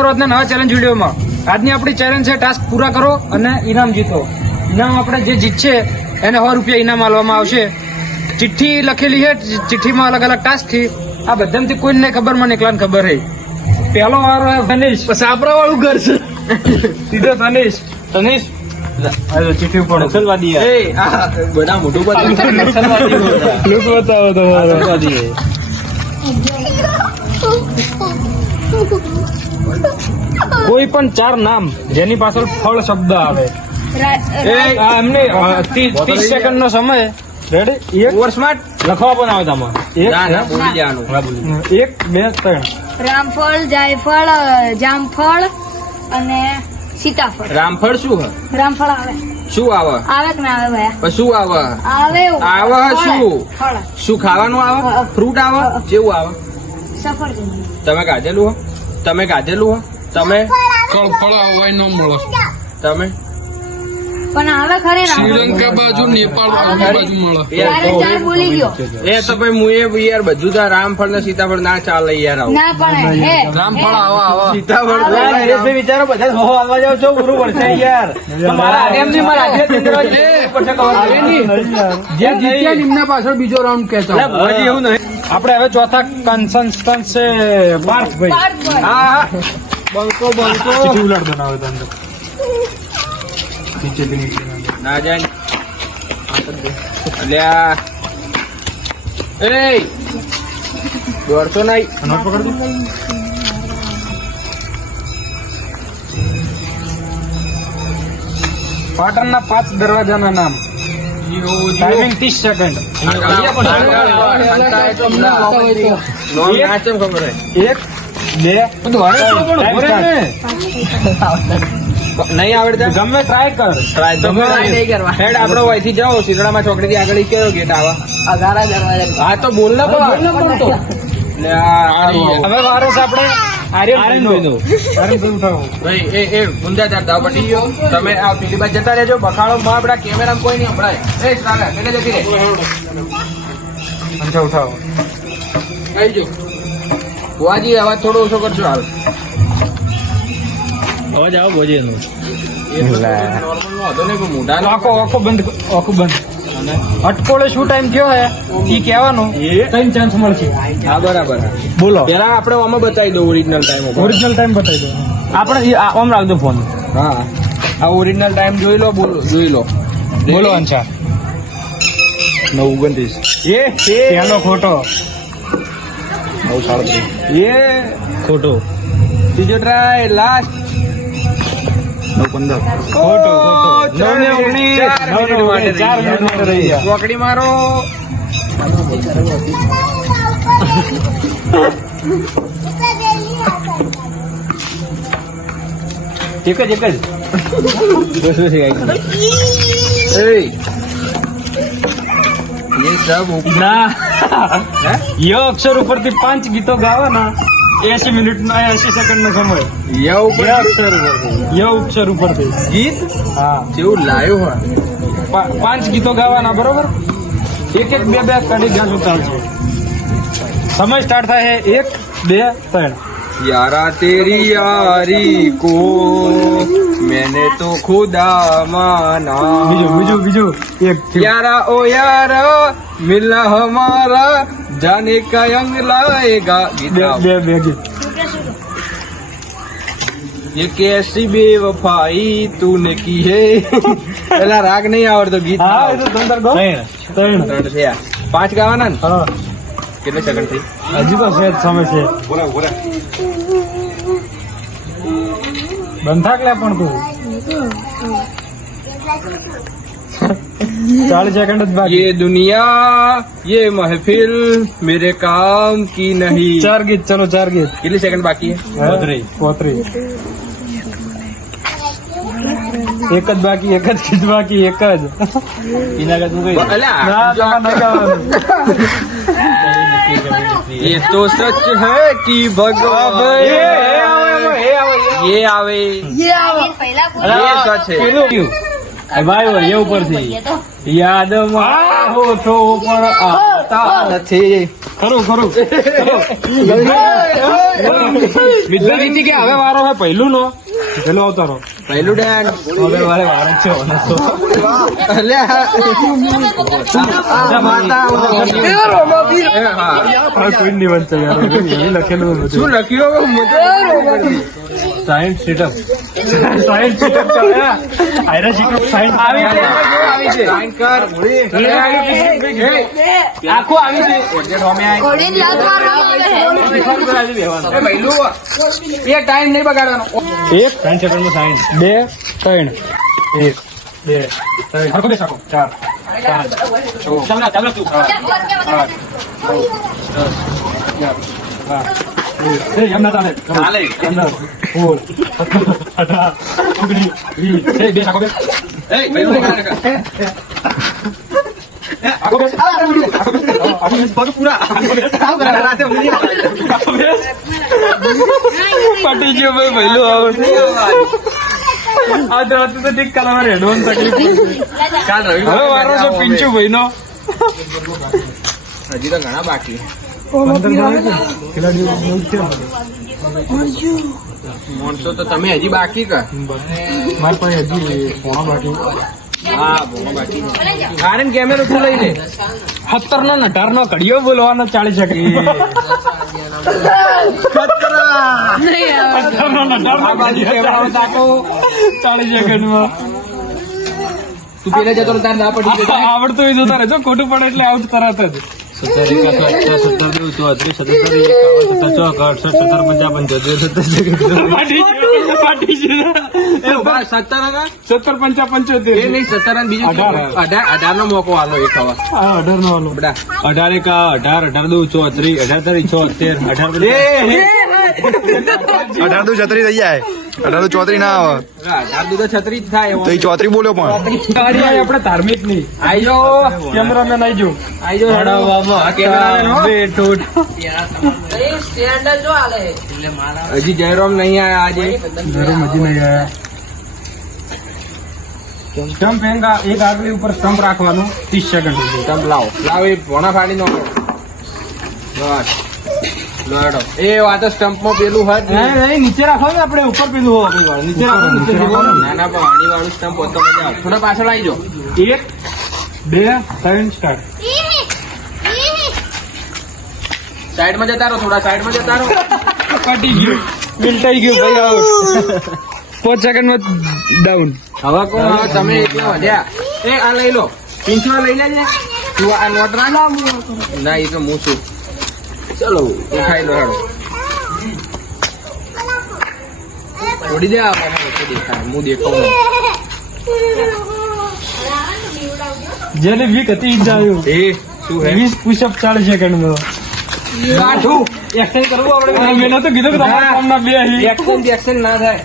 તમારું આજના નવા ચેલેન્જ વિડીયોમાં. આજની આપણી ચેલેન્જ છે ટાસ્ક પૂરા કરો અને ઇનામ જીતો. ઇનામ આપણે જે જીતશે એને 100 રૂપિયા ઇનામ આપવામાં આવશે. ચિઠ્ઠી લખેલી છે, ચિઠ્ઠીમાં અલગ અલગ ટાસ્ક થી. આ બધામાંથી કોઈને ખબર, મને એકલાને ખબર છે. પહેલો વારો ધનેશ, સાપરા વાળું ઘર છે. સીધો ધનેશ. ચિઠ્ઠી ઉપર નક્સલવાદી બધા મોટું બતાવો તમારો. કોઈ પણ 4 નામ જેની પાછળ ફળ શબ્દ આવે. એમને 30 સેકન્ડ નો સમય. રેડી? લખવા પણ આવે તમારે. 1 2 3. રામફળ, જાયફળ, જામફળ અને સીતાફળ. રામફળ શું હે? રામફળ આવે. શું આવે? આવે કે ના આવે ભાઈ? શું આવે? આવે શું? ફળ. શું ખાવાનું આવે? ફ્રૂટ આવે? કેવું આવે? સફરજન. તમે ગાધેલું હો? તમે ગાધેલું હો? તમે ફળ આવવાય ન મળે. તમે પણ આવે ખરી શ્રીલંકા બાજુ, નેપાળ બાજુ મળે. ચાર બોલી ગયો. એ તો ભાઈ મુએ યાર બધું તો રામફળ ને સીતાફળ ના ચાલે યાર. આવું ના પણ હે રામફળ આવા સીતાફળ વિચારો બધા હો આવવા જાવ છો પૂરું પડશે યાર. મારા આર્યમની મારા આધ્યાત્મિક જે જીત્યા નિમના પાછળ બીજો રાઉન્ડ ખેંચો. એવું નહીં. આપણે હવે ચોથા કન્સન્સ્ટન્સ છે પાર્થભાઈ. હા બંકો ચીઠી ઉલાડ બનાવે તો અંદર નીચે ના જાય અલ્યા એ દોડતો નહીં. પકડ દો. પાટણના 5 દરવાજાના નામ. Timing 30 second. ખબર હે? 1 2 નહીં આવડતા ગમે ટ્રાય કર. નહીં કરવા હેડ આપડે અહીંથી જાઓ શીતળામાં ચોકડી થી આગળ કયો ગેટ આવે? હા તો બોલ ને પણ તો હવે વારો છે આપણે આર્યનભાઈનો. ભાઈ એ ગુંજા ચાલતા પટી ગયો. તમે આ પેલી બાજુ જતા રહેજો. બખાડો માં આપડા કેમેરા કોઈ નહીં હમણાં. એ ચાલે એટલે જતી રહે. ઉઠાવો. આવી જો વાજી અવાજ થોડો ઓછો કરજો. હાલ અવાજ આવો બોજે નો. મોઢા આખો બંધ. અટકોળે શું ટાઈમ થયો હે ઈ કહેવાનું. 3 ચાન્સ મળશે. હા બરાબર. બોલો. પેલા આપણે આમાં બતાવી દો ઓરિજિનલ ટાઈમ. ઓરિજિનલ ટાઈમ બતાવી દો. આપણે ઓમ રાખજો ફોન. હા આ ઓરિજિનલ ટાઈમ જોઈ લો. જોઈ લો. બોલો અંશા. 9:29. એ પહેલો ખોટો. 9:37. એ ખોટો. ત્રીજો ટ્રાય લાસ્ટ. 9:15. ખોટો. 9:19. 4 મિનિટ માટે રહી ગયા. ચોકડી મારો. એક જ ये सब ના યો અક્ષર ઉપરથી 5 ગીતો ગાવાના. 80 મિનિટનો 80 સેકન્ડ નો સમય. યો અક્ષર ઉપરથી ગીત. હા જેવું લાયો હોય 5 ગીતો ગાવાના. બરોબર? 1 2 કાઢી ગાજો ચાલશે. સમય સ્ટાર્ટ થાય છે 1 2 3. यारा तेरी यारी को मैंने तो खुदा माना. બીજું એક यारा ओ यारा मिलना हमारा जाने का अंग लाएगा. બે ગીત. ये कैसी बेवफाई तूने की है. પેલા રાગ નહીં આવડતો ગીત. હા એ તો અંદર ગો. 3 થયા. 5 ગાવાના ને. હા કેટલે સેકન્ડ થઈ? હજી તો છે સમય છે. બંધ થાક લે પણ તું. 40 સેકન્ડ જ બાકી. ये दुनिया ये महफिल मेरे काम की नहीं. 4 ગીત. ચલો 4 ગીત. કેટલી સેકન્ડ બાકી है? 35. એક જ બાકી. એક જ ગીત બાકી. એક જ. ના તમારે ન ગાવાનું. ये तो सच है कि भगवान ये आवे ये सच है. ભાઈ એ ઉપરથી યાદમાં હો છો પણ આવતા નથી. મિત્ર જીતી ગયા. હવે વારો હે પહેલું નો પેલો અવતારો પહેલું ડેન હવે વારે વારો જ છે કોઈ નહીં બનશે યાર લખેલું શું લખ્યું સાયન્સ સીટઅપ આયરા સીટઅપ સાયન્સ આવી છે સાઈન કર આખું આવી છે ઘોડીને લાત મારવામાં આવે છે. પહેલું એ ટાઈમ નહીં બગાડવાનો 1 3 સેકન્ડમાં સાયન્સ 2 3 1 2 3 હરકો બેસાકો 4 5 ચાલો તું 8 એમ ના ચાલે ચાલે. એમ ના 18 19 બે સાકો બે એ પહેલું બગાડ કર આખો બેસ બધું પૂરા પટી ગયો ભાઈ પહેલું આવે આજ રાત તો ઠીક કલામાં રેડવાની તકલીફ કાલ હવે વારો છે પિંચુ ભાઈ નો હજી તો ઘણા બાકી માણસો તો તમે હજી બાકી કર મારી પાસે હજી પોણા બાકી હા બહુ બાકી કારણ કેમેરો તું લઈ લે 17 નો 18 નો ઘડિયો બોલવાનો 40 સેકન્ડ 17 નો 18 નો ઘડિયો તાકો 40 સેકન્ડમાં તું પેલા જતો તાર ના પડી ગયો આવડતું હોય જોતા રહેજો ખોટું પડે એટલે આઉટ તરત જ 17 એ નહીં 17 અને બીજું 18 નો મોકો આલો એક હવા 18 નો હાલો બડા 18 का 18 18 दो 34 18 तारीख 76 18 તો 36 થઈ જાય 18 તો 34 ના આવે 18 તો 36 જ થાય તો એ 34 બોલ્યો પણ ગાડી આવી આપણે ધાર્મિક ની આઈ જાઓ કેમેરામેન આવી જો આઈ જાઓ આ કેમેરામેન હો. હજી જયરામ નહીં આયા આજે જરૂર મજી નહીં આયા સ્ટમ્પ એંગા એક આગલી ઉપર સ્ટમ્પ રાખવાનું 30 સેકન્ડ સુધી તમે લાવો એ ભોણા ફાડી નો બસ લડો એ વાત સ્ટમ્પ માં પેલું હદ નહીં નીચે રાખવાનું આપણે ઉપર પેલું હોવા નીચે રાખવાનું નીચે રાખવાનું ના ના પાણી વાળું સ્ટમ્પ હોત તો મજા આવે થોડા પાછળ આવી જાઓ 1 2 3 સ્ટાર્ટ સાઈડ માં જતા રહો થોડા સાઈડ માં જતા રહો પટી ગયું મિલટાઈ ગયું ભાઈ આઉટ 5 સેકન્ડમાં ડાઉન હવે કોણ હવે તમે એકલા વધ્યા એ આ લઈ લો પિંચમાં લઈ લેજે તું આ નોટ રાખ ના એ તો હું છું ચલો ઉઠાઈ લો હેડો છોડી દે આ દેખાય હું દેખાઉં જેને વીક હતી ઈજ આવ્યું એ શું હે 20 પુશઅપ 40 સેકન્ડમાં કાઠું એક્શન કરવું આપણે મેં નતો કીધું કે તમારા કામના બે અહીં એક્શન ના થાય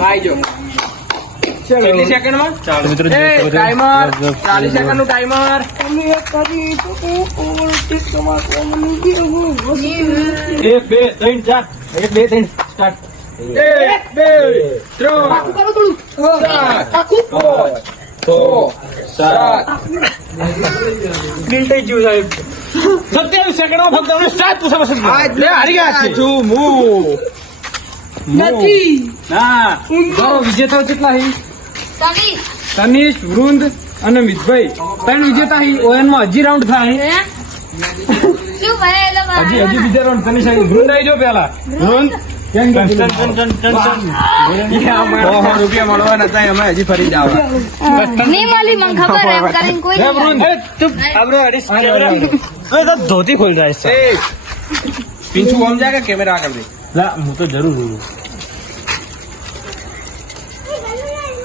આઈ જો કેટલી સેકન્ડમાં મિત્રો ટાઈમર 40 સેકન્ડ નું ટાઈમર 1 2 3 4 1 2 3 સ્ટાર્ટ 1 2 3 મિલટાઈ ગયું સાહેબ 27 સેકન્ડમાં ફક્ત આપણે 7 પુશઅપ હશે હારી ગયા છે ના જો વિજેતા કેટલા હી તવીસ. તનિષ વૃંદ અને મિતભાઈ 3 વિજેતા હી ઓએન માં હજી રાઉન્ડ થાય હે? શું ભાઈ એ લોકો હજી બીજા રાઉન્ડ તનિષ આવી વૃંદ આવી જો પેલા વૃંદ કેમ કે રૂપિયા મળવાના હતા એમાં હજી ફરી જાવ નહીં મળી મને ખબર એમ કરીને કોઈ હે નહીં વૃંદ धोती खोल रहा है इससे એ પિંચુ આમ જાય કે કેમેરા આગળ દે ला હું તો જરૂર हूँ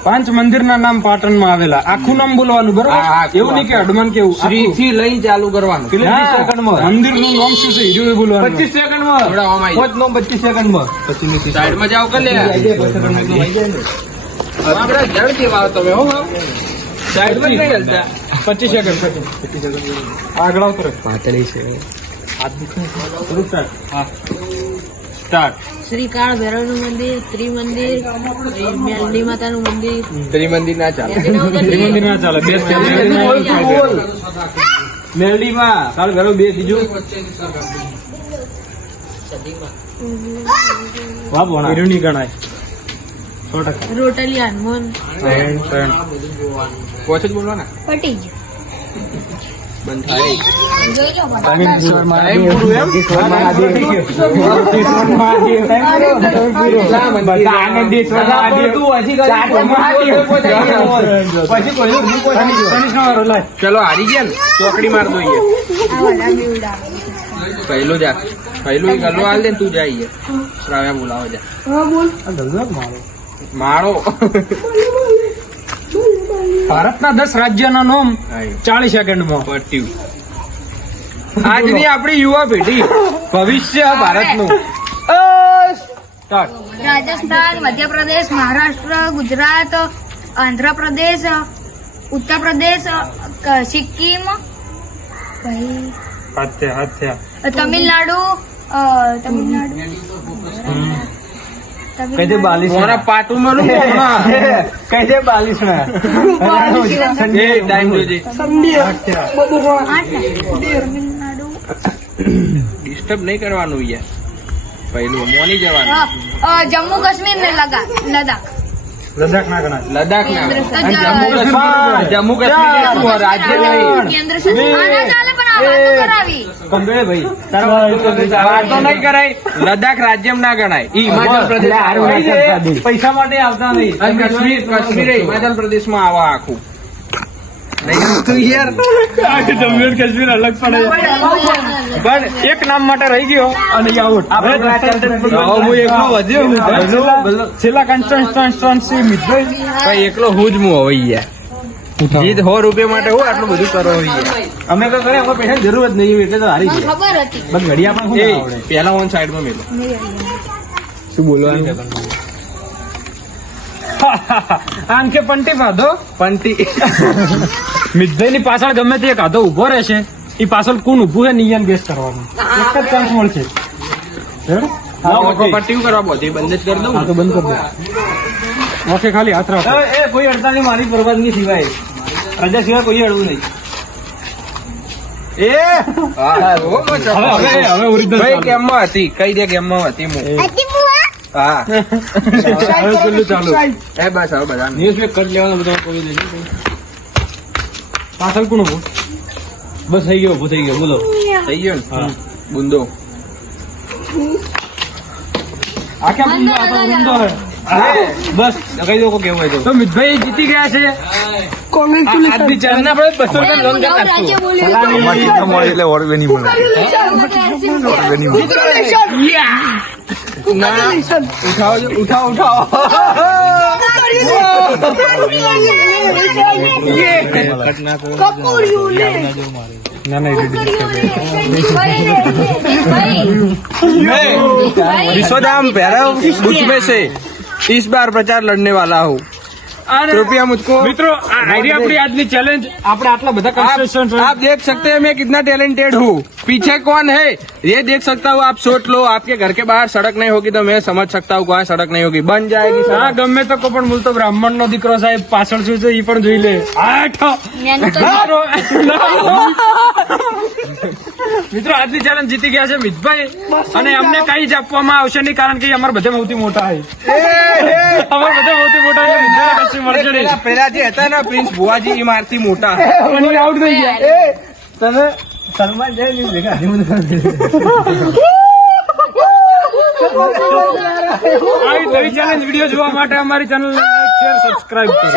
5 મંદિરના નામ પાટણમાં આવેલા આખું નામ બોલવાનું હા, બરોબર આખું, એવું નહીં કે અડમાન કેવું શ્રી થી લઈને ચાલુ કરવાનું મંદિરનું નામ શું છે હીરો બોલવાનું 25 સેકન્ડમાં થોડા આમ આવી 25 સેકન્ડમાં સાઈડ માં જાઓ કર લે આપણે જડ કેવા આવો તમે હો સાઈડ માં નહીં હલતા 25 સેકન્ડ આગળ આવતો રહે स्टार्ट શ્રી કાળ ભૈરવનું મંદિર ત્રિમંદિર મેલડી માતાનું મંદિર ત્રિમંદિર ના ચાલે મંદિર ના ચાલે બે બોલ. મેલડીમાં કાલ ઘરો 2 બીજું વાહ ભોણા હીરું નહીં ગણાય 100%. રોટલી હનુમાન પોચ જ બોલવાના પટી ગયું બંધ થાય જોઈ લો મને. ટાઈમ પૂરું એમ ચલો હારી ગયા ને ચોકડી માર દો આ બધા બીવડાવે. પહેલો જા પહેલું એક ગલ્લો હાલ દે ને તું જાય રાવ્યા બોલાવો જા મારો ભારતના 10 રાજ્યના નામ 40 સેકન્ડમાં. પટ્યું આજની આપણી યુવા પેઢી ભવિષ્ય ભારતનું રાજસ્થાન મધ્યપ્રદેશ મહારાષ્ટ્ર ગુજરાત આંધ્રપ્રદેશ ઉત્તર પ્રદેશ સિક્કિમ પછી તમિલનાડુ કઈ દે 42 મોરા પાટું મારું મોણા. કઈ દે 42 ના એ ટાઈમ જોજે તમિલનાડુ ડિસ્ટર્બ નહીં કરવાનું યાર પહેલું મોની જવાનું જમ્મુ કાશ્મીર ને લદ્દાખ લદ્દાખ ના ગણાય. લદ્દાખ ના કેન્દ્ર અને જમ્મુ કાશ્મીર શું રાજ્ય નહીં કેન્દ્ર શાસિત આના ચાલે પણ આ વાતો કરાવી કંબે ભાઈ તારા વાતો નહીં કરાય લદ્દાખ રાજ્યમ ના ગણાય ઈ હિમાચલ પ્રદેશ પૈસા માટે આવતા નહીં. અને કાશ્મીર એ હિમાચલ પ્રદેશ માં આવા આખું જમ્મુ અને કાશ્મીર અલગ પડે પણ એક નામ માટે રહી ગયો અને આઉટ. હું એકલો વધ્યો હું છેલ્લા કોન્સ્ટન્સી મિત્રભાઈ ભાઈ એકલો હું જ હું હવે યાર જીત 100 રૂપિયા માટે હું આટલું બધું કરો યાર અમે તો કરે અમે પૈસા જરૂર જ નહીં એટલે તો હારી મને ગયા. ખબર હતી બસ ઘડિયા પણ એ શું આવડે પેલા ઓન સાઈડ માં મેલો શું બોલવાનું આંખે પંટી બાંધો પંટી મિતભાઈ ની પાછળ ગમે તે કાધો ઉભો રહેશે એ પાછળ કોણ ઉભું છે નિયન ગેસ કરવાનું એક જ ચાન્સ મળશે. હેડ? પટ્ટી કરવા બધી બંધ જ કરી દઉં હા તો બંધ કરી દો. ઓકે ખાલી હાથ રાખો. એ કોઈ અડતા નહીં મારી પરવાનગી સિવાય રજા સિવાય કોઈ અડવું નહીં એ હા હો મજા. હવે ઓરિજિનલ ભાઈ ગેમ માં હતી કઈ દે ગેમ માં હતી હું હા હવે પેલું ચાલુ. એ બસ હવે બધા ન્યૂઝ મેં કટ લેવાનો બધા કોઈ દે પાછળ કોણ ઉભું? બસ થઈ ગયો ઉભો થઈ ગયો બોલો થઈ ગયો ને બુંદો આ ક્યાં બુંદો? આ તો બુંદો હે. બસ કહી દો કેવું હોય તો તો મિતભાઈ જીતી ગયા છે. આજની ચેનલ આપણે 200 રૂપિયા લોન કરી નાખશું. રાજ્ય બોલ્યું અમારે જેટલા મળે એટલે સો રૂપિયા નહીં મળે. સો રૂપિયા નહીં મળે. ઉઠાવો ના ના विश्वदाम भैरव मुझमें से इस बार प्रचार लड़ने वाला हूँ कृपया मुझको મિત્રો આ આઈડી આપણી આજની ચેલેન્જ આપણે આટલા બધા કન્સ્ટ્રક્શન आप देख सकते हैं मैं कितना टैलेंटेड हूँ पीछे कौन है ये देख सकता हूँ आप सोच लो आपके घर के बाहर सड़क नहीं होगी तो मैं समझ सकता हूँ कहाँ सड़क नहीं होगी बन जाएगी હા सड़क। ગમે તો કો પણ બોલતો બ્રાહ્મણ નો દીકરો સાહેબ પાછળ શું છે એ પણ જોઈ લે. મિત્રો આજની ચેલેન્જ જીતી ગયા છે મિતભાઈ અને અમને કઈ જ આપવામાં આવશે નહીં કારણ કે એ અમારા બધા સૌથી મોટા છે. અમારા બધા સૌથી મોટા છે. મિતભાઈને કશું મળશે નહીં. પેલા જે હતા ને પ્રિન્સ ભુવાજી એ મારથી મોટા પણ એ આઉટ થઈ ગયા. તમે સલમાન જાય ભેગા આવી નવી ચેલેન્જ વિડીયો જોવા માટે અમારી ચેનલ લાઈક શેર સબસ્ક્રાઇબ કરો.